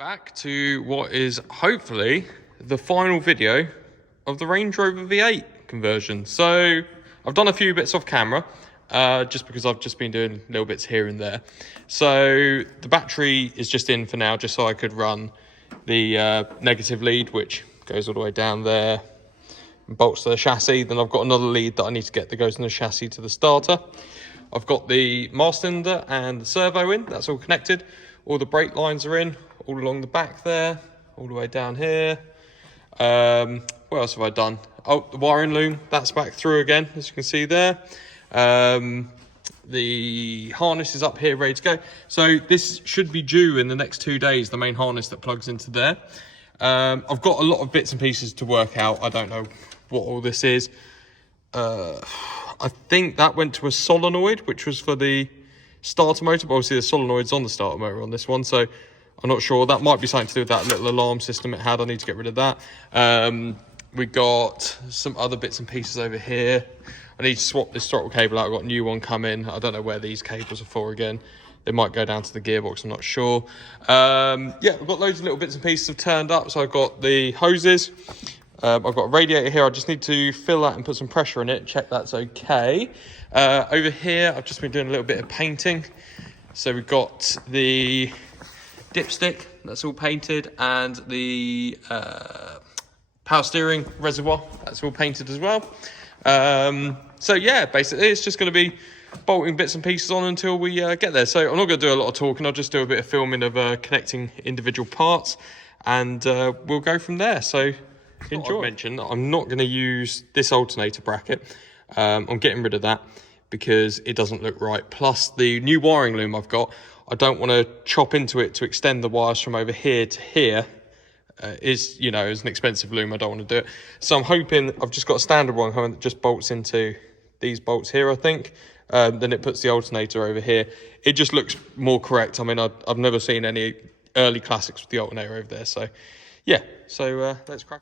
Back to what is hopefully the final video of the Range Rover V8 conversion. So I've done a few bits off camera, just because I've just been doing little bits here and there. So the battery is just in for now, just so I could run the negative lead, which goes all the way down there and bolts to the chassis. Then I've got another lead that I need to get that goes from the chassis to the starter. I've got the master cylinder and the servo in, that's all connected. All the brake lines are in, all along the back there, all the way down here. What else have I done? Oh, the wiring loom, that's back through again, as you can see there. The harness is up here, ready to go. So this should be due in the next 2 days, the main harness that plugs into there. I've got a lot of bits and pieces to work out. I don't know what all this is. I think that went to a solenoid, which was for the starter motor, but obviously the solenoid's on the starter motor on this one, so I'm not sure. That might be something to do with that little alarm system it had. I need to get rid of that. We got some other bits and pieces over here. I need to swap this throttle cable out. I've got a new one coming. I don't know where these cables are for again. They might go down to the gearbox, I'm not sure. Yeah, I've got loads of little bits and pieces have turned up. So I've got the hoses. I've got a radiator here. I just need to fill that and put some pressure in it, check that's okay. Over here, I've just been doing a little bit of painting. So we've got the dipstick, that's all painted, and the power steering reservoir, that's all painted as well. So yeah, basically it's just going to be bolting bits and pieces on until we get there. So I'm not going to do a lot of talking, I'll just do a bit of filming of connecting individual parts, and we'll go from there. So enjoy. I mentioned that I'm not going to use this alternator bracket. I'm getting rid of that because it doesn't look right. Plus the new wiring loom I've got, I don't want to chop into it to extend the wires from over here to here. Is, you know, it's an expensive loom, I don't want to do it. So I'm hoping, I've just got a standard one coming that just bolts into these bolts here, I think. Then it puts the alternator over here. It just looks more correct. I mean, I've never seen any early classics with the alternator over there. So yeah, so let's crack.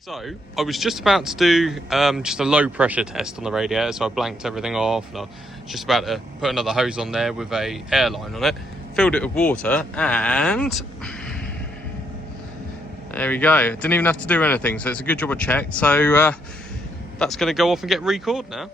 So I was just about to do just a low pressure test on the radiator, so I blanked everything off, and I was just about to put another hose on there with a airline on it, filled it with water, and there we go. Didn't even have to do anything, so it's a good job I checked. So that's going to go off and get recalled now.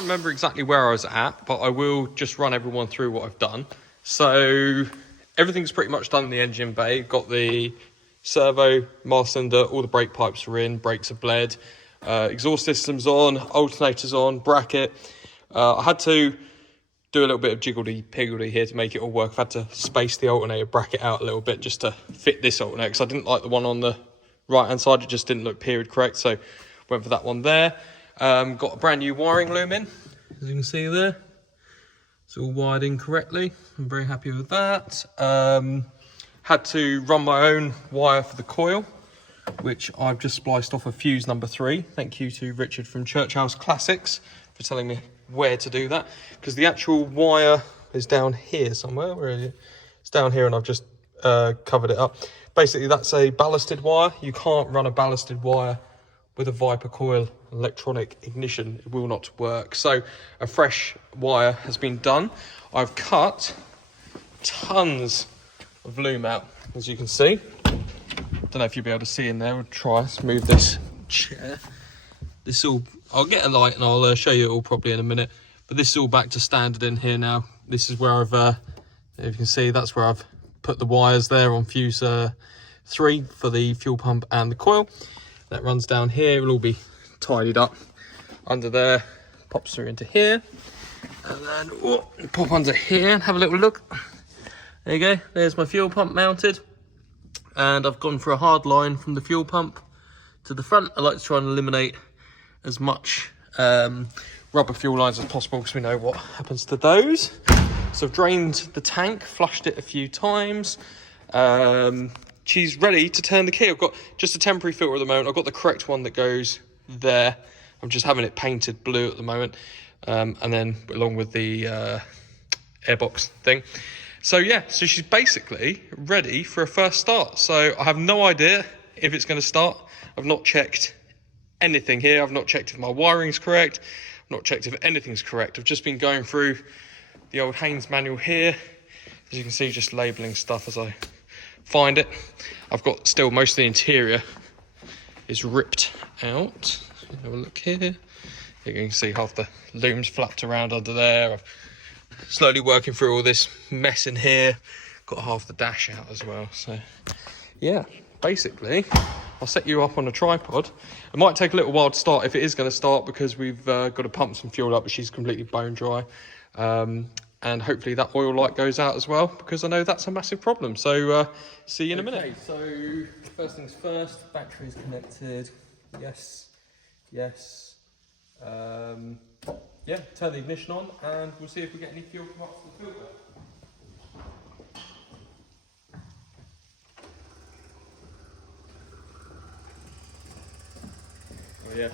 can't remember exactly where I was at, but I will just run everyone through what I've done. So everything's pretty much done in the engine bay. Got the servo, master cylinder, all the brake pipes are in, brakes are bled, exhaust system's on, alternator's on, bracket. I had to do a little bit of jiggledy-piggledy here to make it all work. I've had to space the alternator bracket out a little bit just to fit this alternator, because I didn't like the one on the right-hand side. It just didn't look period correct, so went for that one there. Got a brand new wiring loom in, as you can see there. It's all wired in correctly. I'm very happy with that. Had to run my own wire for the coil, which I've just spliced off a fuse number 3. Thank you to Richard from Rover Classics for telling me where to do that, because the actual wire is down here somewhere. Where is it? It's down here, and I've just covered it up. Basically, that's a ballasted wire. You can't run a ballasted wire with a Viper coil electronic ignition. It will not work. So a fresh wire has been done. I've cut tons of loom out, as you can see. Don't know if you'll be able to see in there. We'll try. Let's move this chair. This all, I'll get a light and I'll show you it all probably in a minute. But this is all back to standard in here now. This is where I've, if you can see, that's where I've put the wires there on fuse 3 for the fuel pump and the coil. That runs down here. It will all be tidied up under there. Pops through into here. And then pop under here and have a little look. There you go. There's my fuel pump mounted. And I've gone for a hard line from the fuel pump to the front. I like to try and eliminate as much rubber fuel lines as possible, because we know what happens to those. So I've drained the tank, flushed it a few times. She's ready to turn the key. I've got just a temporary filter at the moment. I've got the correct one that goes there. I'm just having it painted blue at the moment. And then along with the airbox thing. So yeah, so she's basically ready for a first start. So I have no idea if it's going to start. I've not checked anything here. I've not checked if my wiring's correct. I've not checked if anything's correct. I've just been going through the old Haynes manual here. As you can see, just labelling stuff as I find it. I've got still most of the interior is ripped out. Have a look here. You can see half the looms flapped around under there. I'm slowly working through all this mess in here. Got half the dash out as well. So yeah, basically I'll set you up on a tripod. It might take a little while to start, if it is going to start, because we've got to pump some fuel up, but she's completely bone dry. And hopefully that oil light goes out as well, because I know that's a massive problem. So see you in a minute. Okay, so first things first, battery is connected. Yes, yes. Yeah, turn the ignition on and we'll see if we get any fuel come up to the filter. Oh yeah,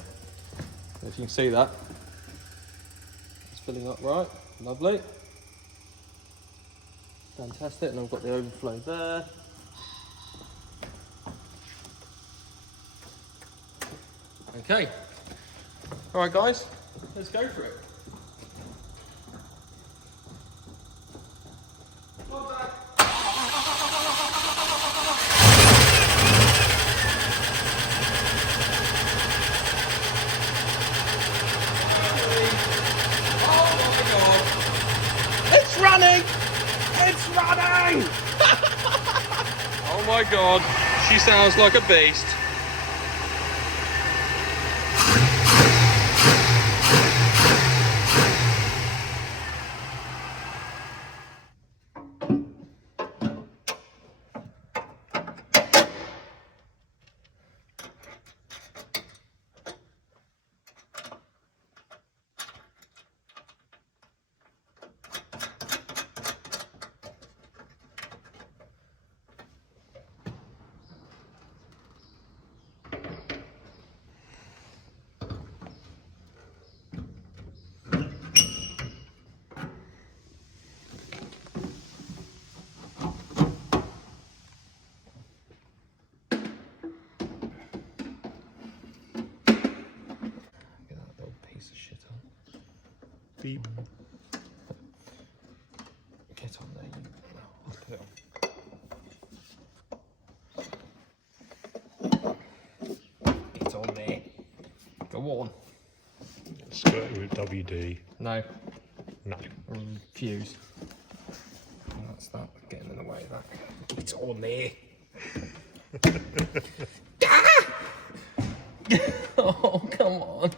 if you can see that, it's filling up right, lovely. Fantastic, and I've got the overflow there. Okay, all right guys, let's go for it. It's running! It's running! Oh my god, she sounds like a beast. Beep. Get on there, I'll put it on. Get on there. Go on. Skirt with WD. No. No. Fuse. Oh, that's that getting in the way of that. It's on there. Oh, come on.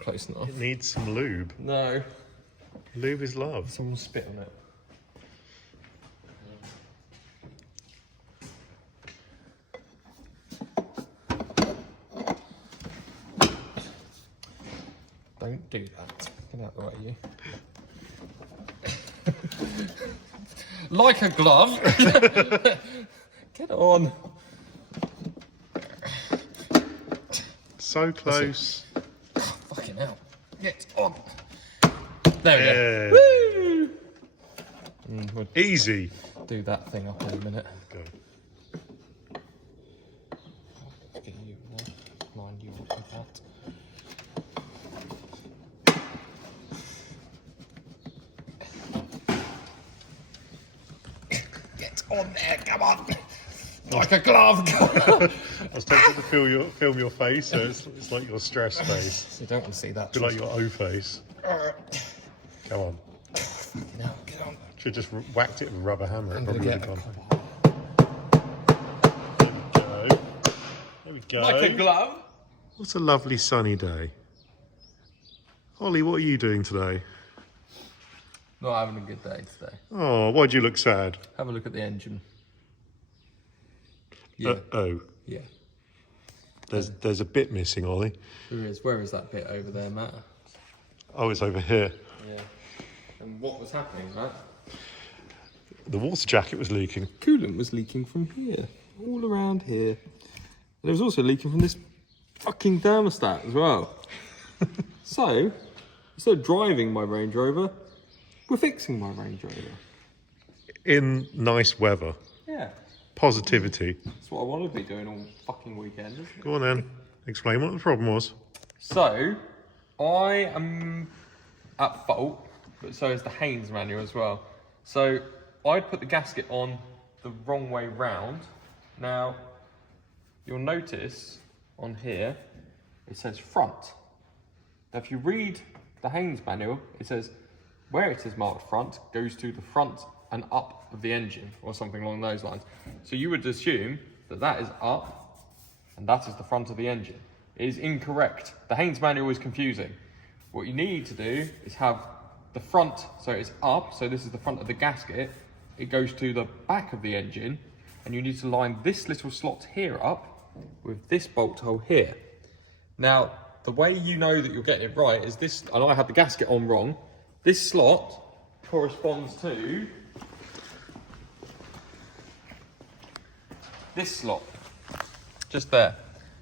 Close enough. It needs some lube. No. Lube is love. Someone spit on it. Don't do that. Get out of the way, you. Like a glove. Get on. So close. Oh, fucking hell. Get on. There we Yeah. go. Woo! We'll Easy. do that thing up in a minute. Go. Get you there. Line you up with that. Get on there, come on. Like a glove. I was tempted to film your face, so it's like your stress face. You don't want to see that. Be like your O face. Come on. No, get on. Should have just whacked it with a rubber hammer. It probably would have gone. There we go. Like a glove. What a lovely sunny day. Ollie, what are you doing today? Not having a good day today. Oh, why'd you look sad? Have a look at the engine. Yeah. Oh, Yeah. there's a bit missing, Ollie. There is. Where is that bit over there, Matt? Oh, it's over here. Yeah. And what was happening, Matt? The water jacket was leaking. Coolant was leaking from here. All around here. And it was also leaking from this fucking thermostat as well. So, instead of driving my Range Rover, we're fixing my Range Rover. In nice weather. Yeah. Positivity. That's what I want to be doing all fucking weekend, isn't it? Go on then. Explain what the problem was. So, I am at fault, but so is the Haynes manual as well. So, I'd put the gasket on the wrong way round. Now, you'll notice on here, it says front. Now, if you read the Haynes manual, it says where it is marked front goes to the front and up of the engine, or something along those lines. So you would assume that that is up and that is the front of the engine. It is incorrect. The Haynes manual is confusing. What you need to do is have the front, so it's up, so this is the front of the gasket, it goes to the back of the engine, and you need to line this little slot here up with this bolt hole here. Now, the way you know that you're getting it right is this, and I had the gasket on wrong, this slot corresponds to this slot, just there.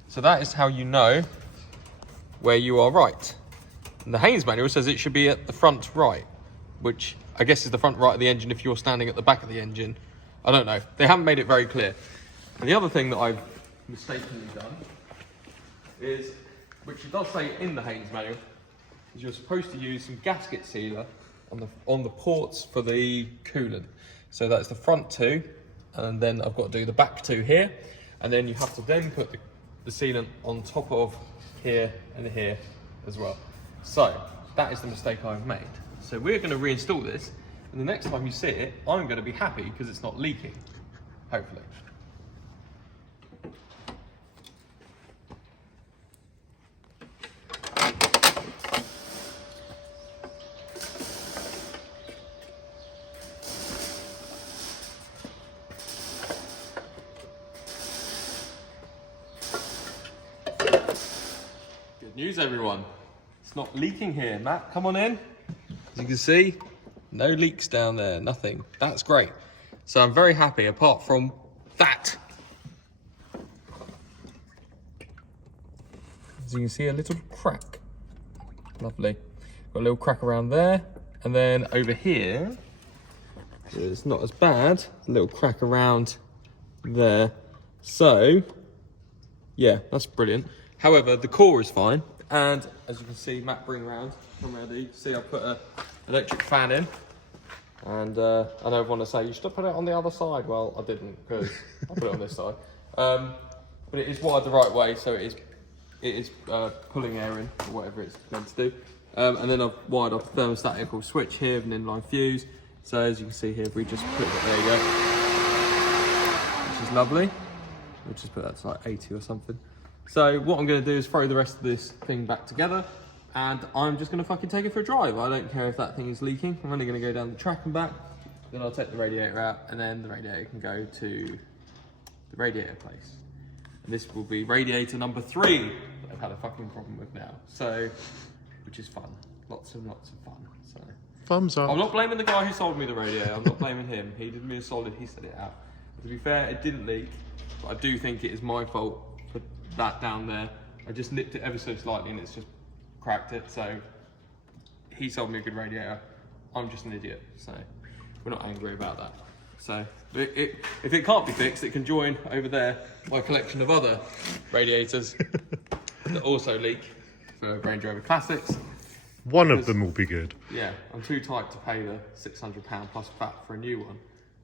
So that is how you know where you are right. And the Haynes manual says it should be at the front right, which I guess is the front right of the engine if you're standing at the back of the engine. I don't know. They haven't made it very clear. And the other thing that I've mistakenly done is, which it does say in the Haynes manual, is you're supposed to use some gasket sealer on the ports for the coolant. So that's the front two, and then I've got to do the back two here, and then you have to then put the sealant on top of here and here as well. So that is the mistake I've made. So we're going to reinstall this, and the next time you see it, I'm going to be happy because it's not leaking, hopefully. Good news, everyone. It's not leaking here. Matt, come on in. As you can see, no leaks down there, nothing. That's great. So I'm very happy, apart from that. As you can see, a little crack. Lovely. Got a little crack around there. And then over here, it's not as bad. A little crack around there. So, yeah, that's brilliant. However, the core is fine. And as you can see, Matt, bring around, come around here. You can see I put an electric fan in. And I know everyone will say, you should have put it on the other side. Well, I didn't, because I put it on this side. But it is wired the right way, so it is pulling air in, or whatever it's meant to do. And then I've wired up a thermostatical switch here with an inline fuse. So as you can see here, if we just put it, there you go, which is lovely. We'll just put that to like 80 or something. So what I'm going to do is throw the rest of this thing back together, and I'm just going to fucking take it for a drive. I don't care if that thing is leaking. I'm only going to go down the track and back. Then I'll take the radiator out, and then the radiator can go to the radiator place. And this will be radiator number 3 that I've had a fucking problem with now. So, which is fun. Lots and lots of fun. So, Thumbs up. I'm not blaming the guy who sold me the radiator. I'm not blaming him. He did me a solid. He set it out. To be fair, it didn't leak, but I do think it is my fault for that down there. I just nipped it ever so slightly and it's just cracked it. So he sold me a good radiator. I'm just an idiot. So we're not angry about that. So if it can't be fixed, it can join over there my collection of other radiators that also leak for Range Rover Classics. One of them will be good. Yeah, I'm too tight to pay the £600 plus VAT for a new one,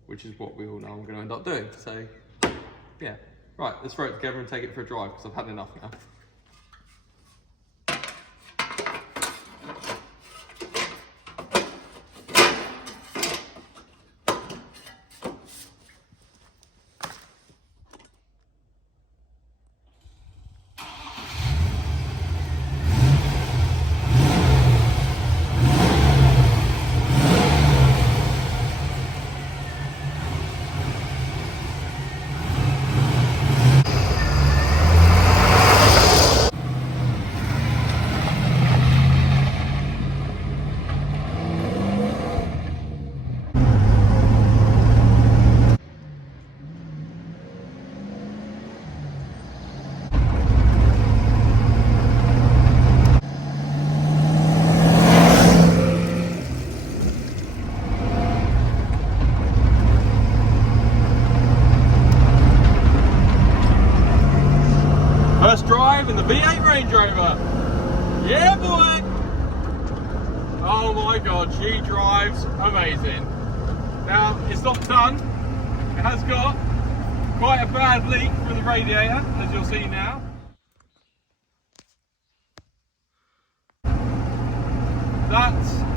which is what we all know I'm going to end up doing. So, yeah. Right, let's throw it together and take it for a drive, because I've had enough now. First drive in the V8 Range Rover. Yeah, boy. Oh my God, she drives amazing. Now, it's not done. It has got quite a bad leak from the radiator, as you'll see now. That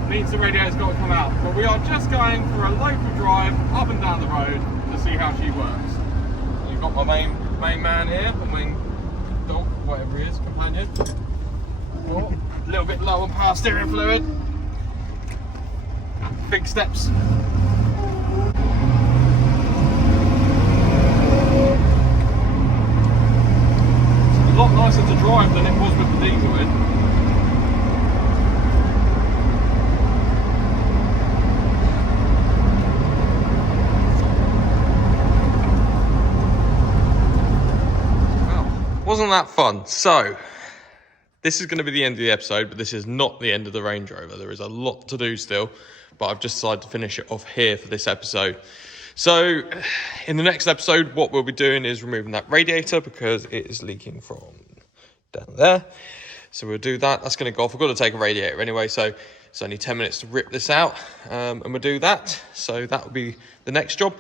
means the radiator's got to come out. But we are just going for a local drive up and down the road to see how she works. You've got my main man here, my main dog, whatever he is, companion. Oh, a little bit low on power steering fluid. Big steps. It's a lot nicer to drive than it was with the diesel in. Wasn't that fun? So, this is going to be the end of the episode, but this is not the end of the Range Rover. There is a lot to do still, but I've just decided to finish it off here for this episode. So, in the next episode, what we'll be doing is removing that radiator because it is leaking from down there. So we'll do that. That's going to go off. I've got to take a radiator anyway, so it's only 10 minutes to rip this out, and we'll do that. So that will be the next job.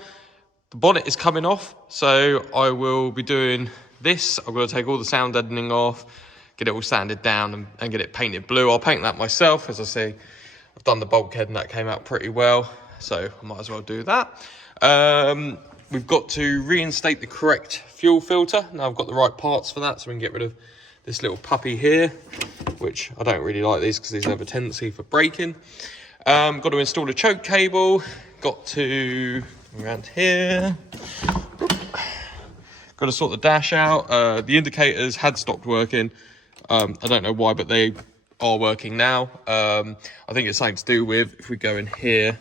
The bonnet is coming off, so I will be doing this. I've got to take all the sound deadening off, get it all sanded down and get it painted blue. I'll paint that myself. As I say, I've done the bulkhead and that came out pretty well, so I might as well do that. We've got to reinstate the correct fuel filter. Now I've got the right parts for that, so we can get rid of this little puppy here, which I don't really like these because these have a tendency for breaking. Got to install a choke cable. Got to around here. Got to sort the dash out. The indicators had stopped working. I don't know why, but they are working now. I think it's something to do with, if we go in here,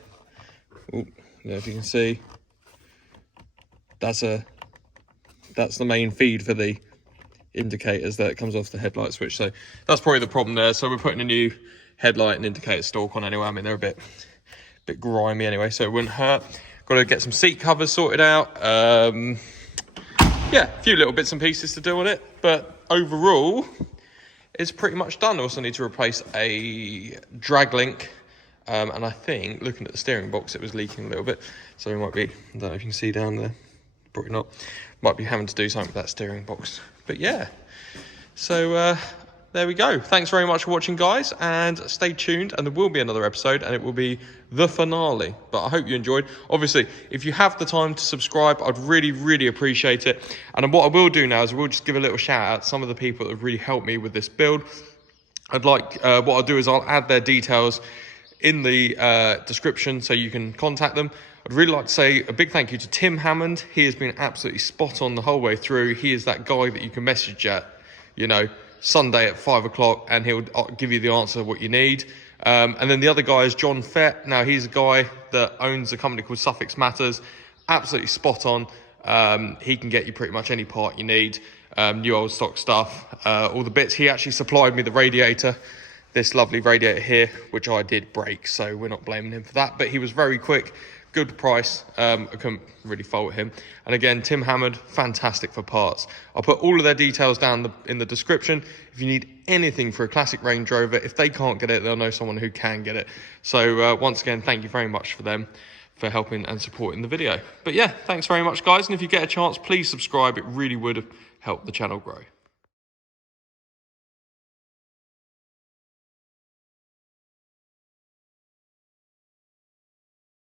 if you can see, that's the main feed for the indicators that comes off the headlight switch. So that's probably the problem there. So we're putting a new headlight and indicator stalk on anyway. I mean, they're a bit grimy anyway, so it wouldn't hurt. Got to get some seat covers sorted out. Yeah, a few little bits and pieces to do on it, but overall, it's pretty much done. I also need to replace a drag link, and I think, looking at the steering box, it was leaking a little bit, so we might be, I don't know if you can see down there, probably not, might be having to do something with that steering box. But yeah, so there we go. Thanks very much for watching, guys, and stay tuned, and there will be another episode, and it will be the finale. But I hope you enjoyed. Obviously, if you have the time to subscribe, I'd really appreciate it. And what I will do now is we'll just give a little shout out to some of the people that have really helped me with this build. I'd like, what I'll do is I'll add their details in the description so you can contact them. I'd really like to say a big thank you to Tim Hammond. He has been absolutely spot on the whole way through. He is that guy that you can message at, you know, Sunday at 5 o'clock, and he'll give you the answer what you need. And then the other guy is John Fett. Now, he's a guy that owns a company called Suffix Matters. Absolutely spot on. He can get you pretty much any part you need. New old stock stuff, all the bits. He actually supplied me the radiator, this lovely radiator here, which I did break, so we're not blaming him for that. But he was very quick, good price. I couldn't really fault him. And again, Tim Hammond, fantastic for parts. I'll put all of their details down in the description. If you need anything for a classic Range Rover, if they can't get it, they'll know someone who can get it. So once again, thank you very much for them for helping and supporting the video. But yeah, thanks very much, guys. And if you get a chance, please subscribe. It really would help the channel grow.